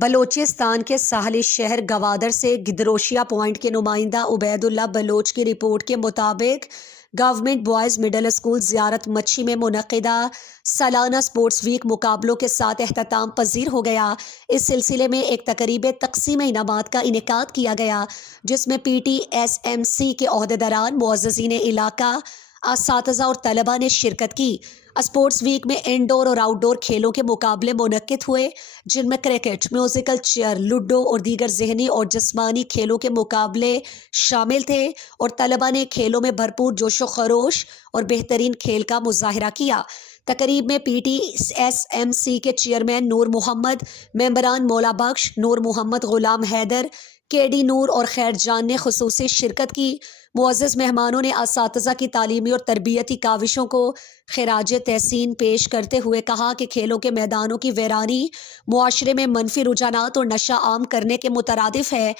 بلوچستان کے ساحلی شہر گوادر سے گدروشیا پوائنٹ کے نمائندہ عبید اللہ بلوچ کی رپورٹ کے مطابق گورنمنٹ بوائز مڈل اسکول زیارت مچھی میں منعقدہ سالانہ سپورٹس ویک مقابلوں کے ساتھ اختتام پذیر ہو گیا۔ اس سلسلے میں ایک تقریب تقسیم انعامات کا انعقاد کیا گیا، جس میں P T S M C کے عہدیداران، معززین علاقہ، اساتذہ اور طلباء نے شرکت کی۔ اسپورٹس ویک میں انڈور اور آؤٹ ڈور کھیلوں کے مقابلے منعقد ہوئے، جن میں کرکٹ، میوزیکل چیئر، لوڈو اور دیگر ذہنی اور جسمانی کھیلوں کے مقابلے شامل تھے، اور طلباء نے کھیلوں میں بھرپور جوش و خروش اور بہترین کھیل کا مظاہرہ کیا۔ تقریب میں P T S M C کے چیئرمین نور محمد، ممبران مولا بخش، نور محمد، غلام حیدر، کے ڈی نور اور خیر جان نے خصوصی شرکت کی۔ معزز مہمانوں نے اساتذہ کی تعلیمی اور تربیتی کاوشوں کو خراج تحسین پیش کرتے ہوئے کہا کہ کھیلوں کے میدانوں کی ویرانی معاشرے میں منفی رجحانات اور نشہ عام کرنے کے مترادف ہے۔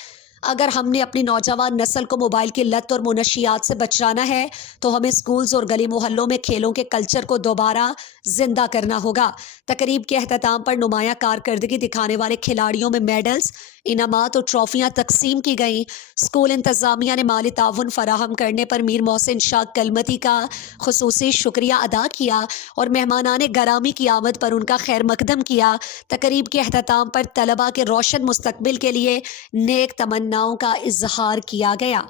اگر ہم نے اپنی نوجوان نسل کو موبائل کی لت اور منشیات سے بچانا ہے تو ہمیں اسکولز اور گلی محلوں میں کھیلوں کے کلچر کو دوبارہ زندہ کرنا ہوگا۔ تقریب کے اختتام پر نمایاں کارکردگی دکھانے والے کھلاڑیوں میں میڈلز، انعامات اور ٹرافیاں تقسیم کی گئیں۔ اسکول انتظامیہ نے مالی تعاون فراہم کرنے پر میر محسن شاہ کلمتی کا خصوصی شکریہ ادا کیا اور مہمانان گرامی کی آمد پر ان کا خیر مقدم کیا۔ تقریب کے اختتام پر طلباء کے روشن مستقبل کے لیے نیک تمناؤں کا اظہار کیا گیا۔